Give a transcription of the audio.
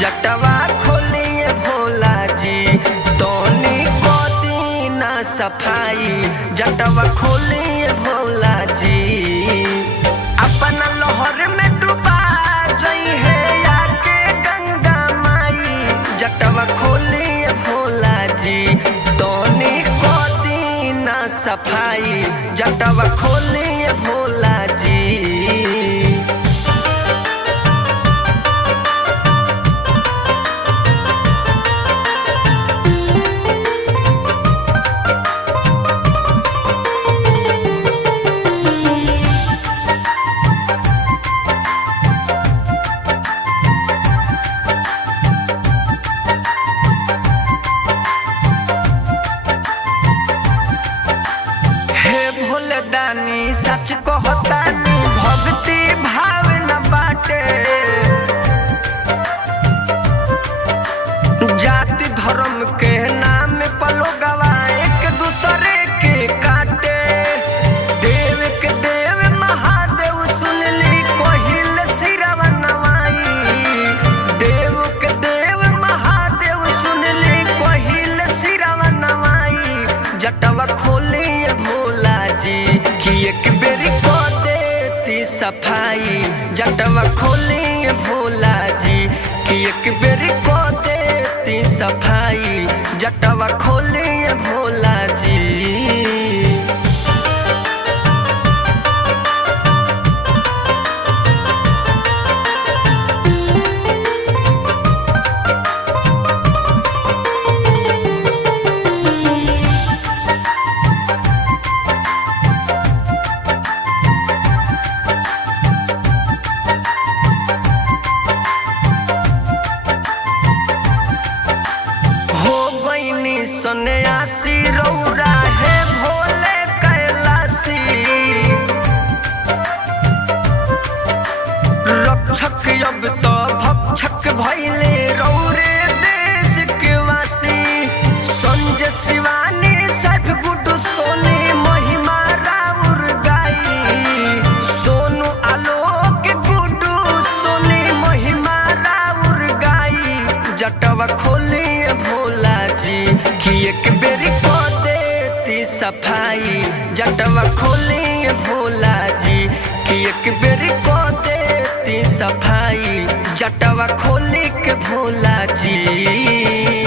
जटवा खोलिए भोला जी तोनी को दीना सफाई। जटवा खोलिए भोला जी अपना लोहर में डुबा जई है आके गंगा माई। जटवा खोलिए भोला जी तोनी को दीना सफाई। जटवा खोलिए भोला जी। दानी सच कहतानी भक्ति भाव न बाटे। जाति धर्म के नाम पलोगवा एक दूसरे के काटे। देव के देव महादेव सुनली कोहिल सिरवा नवाई। देव के देव महादेव सुनली कोहिल सिरवा नवाई। जटवा खोलिए भोला जी कि एक बेरी को देती सफाई। जटवा खोलिए भोला जी कि एक बेरी को देती सफाई। जटवा खोलिए भोला जी। सन्यासी रौरा है भोले कैलासी। रक्षक अब तो भक्षक भैले रौरे देश के वासी। संजय शिवानी सब गुड्डू सोनी महिमा राउर गाई। सोनू आलोक गुड्डू सोनी महिमा राउर गाई। जटवा खोलिए भोला जी कि एक बेरी को देती सफाई। जटवा खोलिए भोला जी कि एक बेरी को देती सफाई। जटवा खोली के भोला जी।